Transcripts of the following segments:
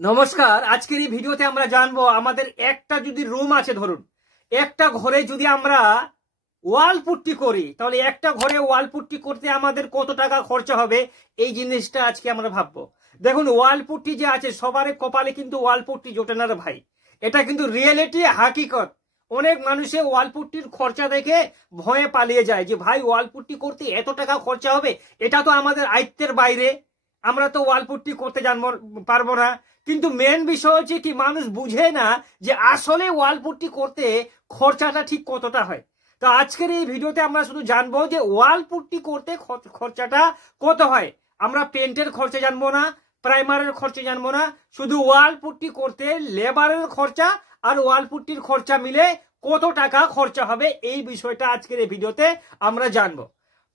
নমস্কার। আজকের এই ভিডিওতে আমরা জানবো আমাদের একটা যদি রুম আছে, ধরুন একটা ঘরে যদি আমরা ওয়াল পুট্টি করি তাহলে একটা ঘরে ওয়াল পুট্টি করতে আমাদের কত টাকা খরচা হবে, এই জিনিসটা আজকে আমরা ভাববো। দেখুন, ওয়াল পুট্টি যে আছে সবার কপালে কিন্তু ওয়াল পুট্টি জোটে না রে ভাই, এটা কিন্তু রিয়েলিটি, হাকিকত। অনেক মানুষে ওয়াল পুট্টির খরচা দেখে ভয়ে পালিয়ে যায় যে ভাই ওয়াল পুট্টি করতে এত টাকা খরচা হবে, এটা তো আমাদের আয়ত্তের বাইরে, আমরা তো ওয়াল পুট্টি করতে পারবো না। কিন্তু মেন বিষয় হচ্ছে কি, মানুষ বুঝে না যে আসলে ওয়াল পুট্টি করতে খরচাটা ঠিক কতটা হয়। তো আজকের এই ভিডিওতে আমরা শুধু জানবো যে ওয়াল পুট্টি করতে খরচাটা কত হয়। আমরা পেন্টের খরচা জানবো না, প্রাইমারের খরচা জানবো না, শুধু ওয়াল পুট্টি করতে লেবারের খরচা আর ওয়াল পুট্টির খরচা মিলে কত টাকা খরচা হবে, এই বিষয়টা আজকের এই ভিডিওতে আমরা জানবো।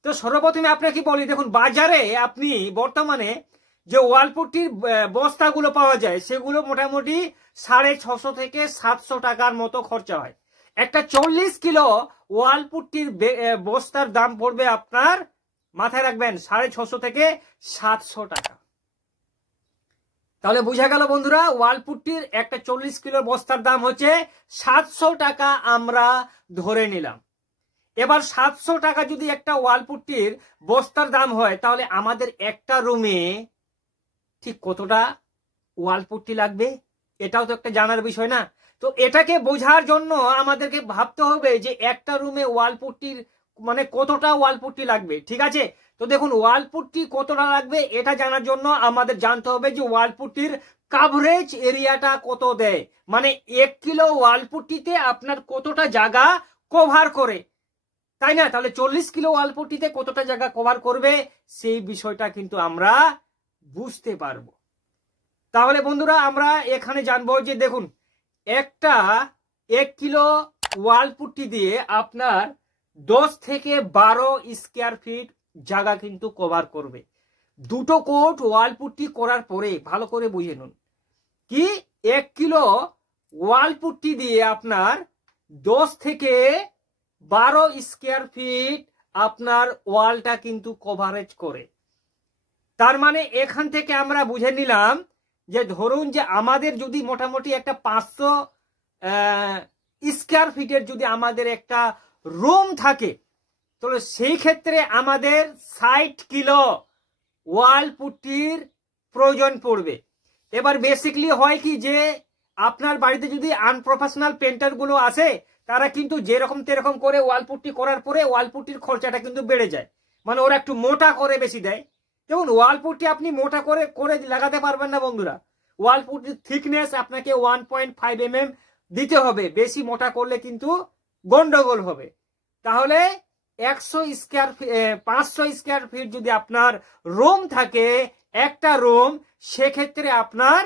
তো সর্বপ্রথমে আপনাকে বলি, দেখুন বাজারে আপনি বর্তমানে যে ওয়াল পুট্টির বস্তাগুলো পাওয়া যায় সেগুলো মোটামুটি 650 থেকে 700 টাকার মতো খরচা হয়। একটা 40 কিলো ওয়াল পুট্টির বস্তার দাম পড়বে আপনার, মাথায় রাখবেন, 650 থেকে 700 টাকা। তাহলে বোঝা গেল বন্ধুরা, ওয়াল পুট্টির একটা 40 কিলো বস্তার দাম হচ্ছে 700 টাকা, আমরা ধরে নিলাম। এবার 700 টাকা যদি একটা ওয়াল পুট্টির বস্তার দাম হয় তাহলে আমাদের একটা রুমে ঠিক কতটা ওয়াল পুট্টি লাগবে, এটাও তো একটা জানার বিষয় না। তো এটাকে বোঝার জন্য আমাদেরকে ভাবতে হবে যে একটা রুমে ওয়াল পুট্টির মানে কতটা ওয়াল পুট্টি লাগবে, ঠিক আছে। তো দেখুন, ওয়াল পুট্টি কতটা লাগবে এটা জানার জন্য আমাদের জানতে হবে যে ওয়াল পুট্টির কাভারেজ এরিয়াটা কত দেয়, মানে 1 কিলো ওয়াল পুট্টিতে আপনার কতটা জায়গা কভার করে, তাই না। তাহলে 40 কিলো ওয়াল পুট্টিতে কতটা জায়গা কভার করবে সেই বিষয়টা কিন্তু আমরা বুঝতে পারবো। তাহলে বন্ধুরা আমরা এখানে জানবো যে দেখুন, একটা 1 কিলো ওয়াল পুট্টি দিয়ে আপনার 10 থেকে 12 স্কয়ার ফিট জায়গা কিন্তু কভার করবে। দুটো কোট ওয়াল পুট্টি করার পরে ভালো করে বুঝে নিন কি 1 কিলো ওয়াল পুট্টি দিয়ে আপনার 10 থেকে 12 স্কয়ার ফিট আপনার ওয়ালটা কিন্তু কভারেজ করে। তার মানে এখান থেকে আমরা বুঝে নিলাম যে ধরুন যে আমাদের যদি মোটামুটি একটা 500 স্কয়ার ফিটের যদি আমাদের একটা রুম থাকে তাহলে সেই ক্ষেত্রে আমাদের 60 কিলো ওয়াল পুট্টির প্রয়োজন পড়বে। এবার বেসিকলি হয় কি যে আপনার বাড়িতে যদি আনপ্রফেশনাল পেন্টার গুলো আসে তারা কিন্তু যেরকম তেরকম করে ওয়াল পুট্টি করার পরে ওয়াল পুট্টির খরচাটা কিন্তু বেড়ে যায়, মানে ওরা একটু মোটা করে বেশি দেয়। দেখুন, ওয়াল পুট্টি আপনি মোটা করে করে লাগাতে পারবেন না বন্ধুরা। ওয়াল পুট্টির থিকনেস আপনাকে 1.5 mm দিতে হবে, বেশি মোটা করলে কিন্তু গন্ডগোল হবে। তাহলে 500 স্কয়ার ফিট যদি আপনার রুম থাকে, একটা রুম, সেক্ষেত্রে আপনার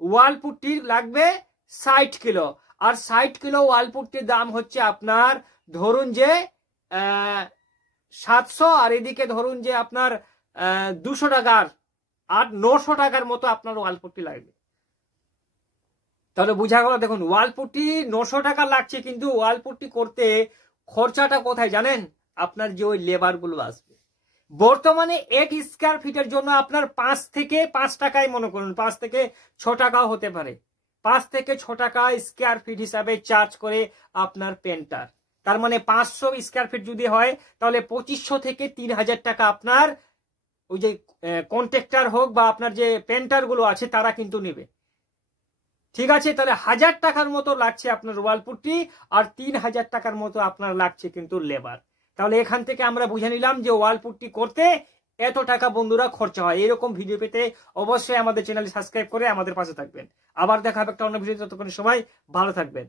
ওয়াল পুট্টি লাগবে 60 কিলো। আর 60 কিলো ওয়াল পুট্টির দাম হচ্ছে আপনার ধরুন যে 700, আর এদিকে ধরুন যে আপনার 200 টাকার আর 900 টাকার মতো আপনার ওয়াল পুট্টি লাগবে। তাহলে বোঝা গেল, দেখুন ওয়াল পুট্টি 900 টাকা লাগছে, কিন্তু ওয়াল পুট্টি করতে খরচাটা কোথায় জানেন, আপনার যে ওই লেবার গুলো আসবে। বর্তমানে 1 স্কয়ার ফিটের জন্য আপনার 5 থেকে 5 টাকায়, মনে করুন 5 থেকে 6 টাকাও হতে পারে, 5 থেকে 6 টাকা স্কয়ার ফিট হিসাবে চার্জ করে আপনার পেন্টার। তার মানে 500 স্কয়ার ফিট যদি হয় তাহলে 2500 থেকে 3000 টাকা আপনার ওই যে কন্ট্রাক্টর হোক বা আপনার যে পেন্টার গুলো আছে তারা কিন্তু নেবে, ঠিক আছে। তাহলে 1000 টাকার মতো লাগছে আপনার ওয়াল পুট্টি, আর 3000 টাকার মতো আপনার লাগছে কিন্তু লেবার। তাহলে এখান থেকে আমরা বুঝে নিলাম যে ওয়াল পুট্টি করতে এত টাকা বন্ধুরা খরচা হয়। এরকম ভিডিও পেতে অবশ্যই আমাদের চ্যানেল সাবস্ক্রাইব করে আমাদের পাশে থাকবেন। আবার দেখা হবে একটা অন্য ভিডিও, ততক্ষণ সময় ভালো থাকবেন।